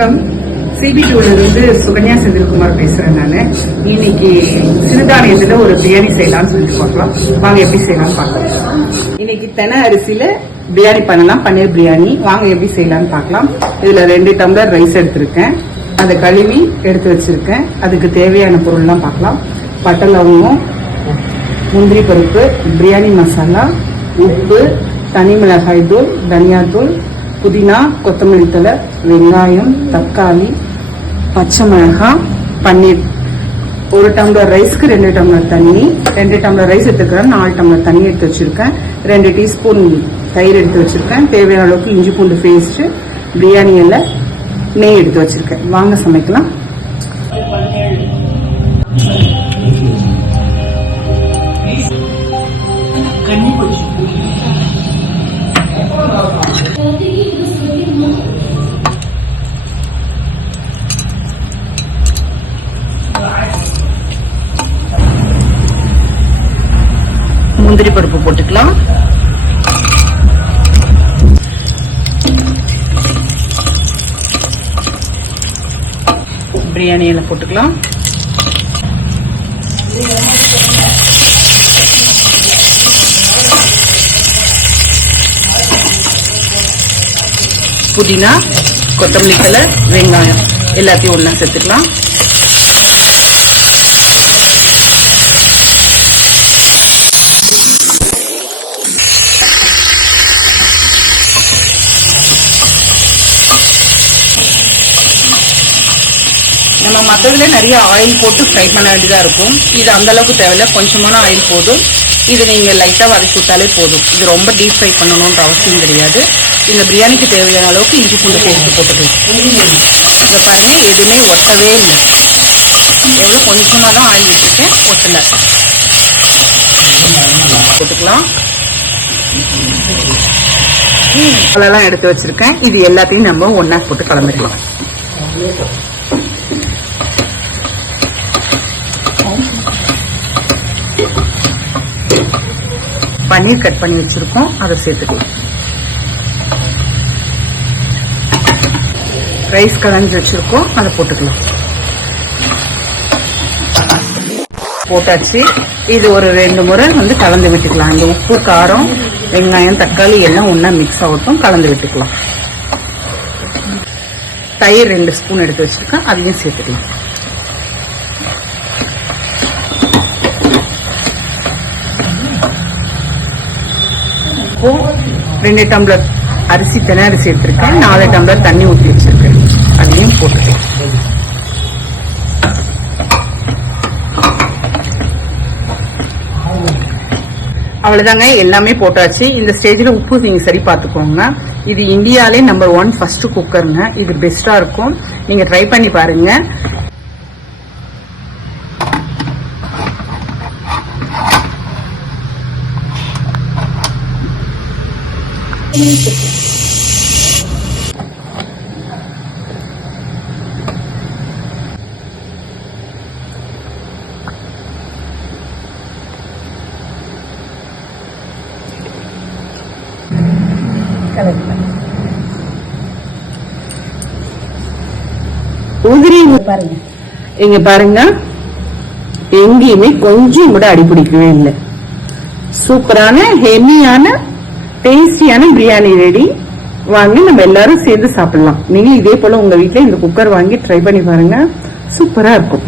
வணக்கம். சிபி2லிருந்து சுகன்யா செந்தில்குமார் பேசுறேன். நான் இன்னைக்கு சிறுதானியத்துல ஒரு பிரியாணி செய்யலாம்னு சொல்லிட்டு பார்க்கலாம். வாங்க எப்படி செய்யலாம்னு பார்க்கலாம். இன்னைக்கு தெனை அரிசியில பிரியாணி பண்ணலாம், பன்னீர் பிரியாணி. வாங்க எப்படி செய்யலாம்னு பார்க்கலாம். இதுல 2 டம்ளர் ரைஸ் எடுத்திருக்கேன், அதை கழுவி எடுத்து வச்சிருக்கேன். அதுக்கு தேவையான பொருள்லாம் பார்க்கலாம். பட்டை, லவங்கம், முந்திரி பருப்பு, பிரியாணி மசாலா, உப்பு, தனி மிளகாய் தூள், தனியாத்தூள், புதினா, கொத்தமல்லி தழை, வெங்காயம், தக்காளி, பச்சை மிளகாய், பன்னீர். 1 டம்ளர் ரைஸ்க்கு 2 டம்ளர் தண்ணி. 2 டம்ளர் ரைஸ் எடுத்துக்கிறேன், 4 டம்ளர் தண்ணி எடுத்து வச்சிருக்கேன். 2 டீஸ்பூன் தயிர் எடுத்து வச்சிருக்கேன். தேவையான அளவுக்கு இஞ்சி பூண்டு பேஸ்ட், பிரியாணி இலை, நெய் எடுத்து வச்சிருக்கேன். வாங்க சமைக்கலாம். முந்திரி பருப்பு போட்டுக்கலாம். பிரியாணி இலை போட்டுக்கலாம். புதினா, கொத்தமல்லி தழை, வெங்காயம் எல்லாத்தையும் ஒண்ணா சேர்த்துக்கலாம். நம்ம மற்றதுல நிறைய ஆயில் போட்டு ஃப்ரை பண்ண வேண்டியதா இருக்கும். இது அந்த அளவுக்கு தேவையில்ல, கொஞ்சமான ஆயில் போதும். இது நீங்க லைட்டா வதக்கி விட்டாலே போதும். இது ரொம்ப டீப் ஃப்ரை பண்ணணும்ன்ற அவசியம் கிடையாது. இந்த பிரியாணிக்கு தேவையான அளவுக்கு இஞ்சி பூண்டு பேஸ்ட் போட்டுக்கலாம். இதை பாருங்க, எதுவுமே ஒட்டவே இல்லை. எவ்வளவு கொஞ்சமா தான் ஆயில் வச்சிருக்கேன், ஒட்டல. போட்டுக்கலாம். அதெல்லாம் எடுத்து வச்சிருக்கேன். இது எல்லாத்தையும் நம்ம ஒன்னா போட்டு கலந்துக்கலாம். பன்னீர் கட் பண்ணி வச்சிருக்கோம், அதை சேர்த்துக்கலாம். ரைஸ் கலந்து வச்சிருக்கோம், அதை போட்டுக்கலாம். போட்டாச்சு. இது ஒரு 2 முறை கலந்து விட்டுக்கலாம். இந்த உப்பு, காரம், வெங்காயம், தக்காளி எல்லாம் ஒன்னா மிக்ஸ் ஆகட்டும், கலந்து விட்டுக்கலாம். தயிர் 2 ஸ்பூன் எடுத்து வச்சிருக்கேன், அதையும் சேர்த்துக்கலாம். இப்போ 2 டம்ளர் அரிசி, தெனை அரிசி எடுத்திருக்கேன். 4 டம்ளர் தண்ணி ஊற்றி வச்சிருக்கேன், அதையும் போட்டுக்கலாம். அவ்வளவுதாங்க, எல்லாமே போட்டாச்சு. இந்த ஸ்டேஜ்ல உப்பு நீங்க சரி பார்த்துக்கோங்க. இது இந்தியாலே நம்பர் 1 ஃபர்ஸ்ட் குக்கருங்க. இது பெஸ்டா இருக்கும், நீங்க ட்ரை பண்ணி பாருங்க. பாருங்க, இங்க பாருங்க, எங்கேயுமே கொஞ்சம் கூட அடிபிடிக்கவே இல்லை. சூப்பரான ஹெமியான டேஸ்டியான பிரியாணி ரெடி. வாங்கி நம்ம எல்லாரும் சேர்ந்து சாப்பிடலாம். நீங்க இதே போல உங்க வீட்டுல இந்த குக்கர் வாங்கி ட்ரை பண்ணி பாருங்க, சூப்பரா இருக்கும்.